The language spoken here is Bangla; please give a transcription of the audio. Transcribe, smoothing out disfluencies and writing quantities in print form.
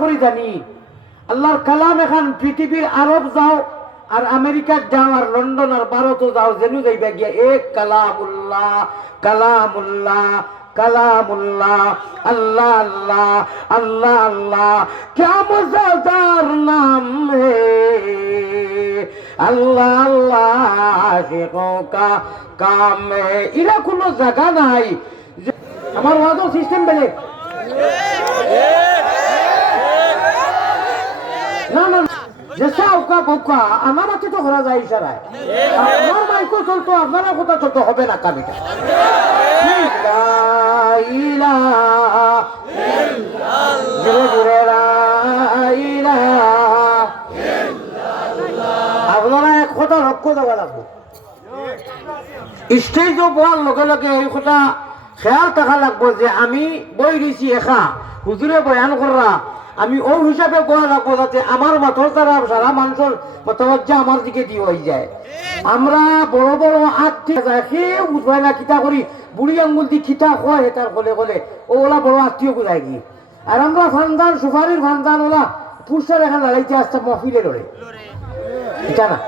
করি জানি আল্লাহর কালাম এখন পৃথিবীর আরব যাও আর আমেরিকার যাও আর লন্ডন আর ভারতও যাও যেন যাইবা গিয়া এক কালামুল্লাহ কালামুল্লাহ কালামুল্লাহ আল্লাহ আল্লাহ আল্লাহ আল্লাহ क्या मज़ेदार नाम है अल्लाह अल्लाह आशिकों का काम है इरा কোনো জায়গা নাই আমার ওয়াজও সিস্টেম বেলে না না যেসা ওকা বোকা আমার মাঝে তো করা যায় ইশারায় আমার মাইকো চলতো আপনারা কথা চলতো হবে না কামিটা আপনারা এক কথা লক্ষ্য দেওয়া লাগবো স্টেজও বলার লগে লগে এই কথা খেয়াল থাকা লাগবো যে আমি বই দিছি একা হুজুরে বয়ান করা আমি ও হিসাবে বলা লাগবো যাতে আমার মাথর দ্বারা সারা মানুষের মতবজ্জা আমার দিকে দিয়ে হয়ে যায় আমরা বড় বড় আত্মীয় কেউ বুঝবাই না কিতা করি বুড়ি আঙ্গুল দিয়ে খিতা হয় তার বলে বলে ওলা বড় আত্মীয় কোথায় গিয়ে আর আমরা ফান্দান সুপারির ফান্দান ওলা পুরস্কার এখানে লড়াইতে আসতাম মফিলে লড়ে এটা না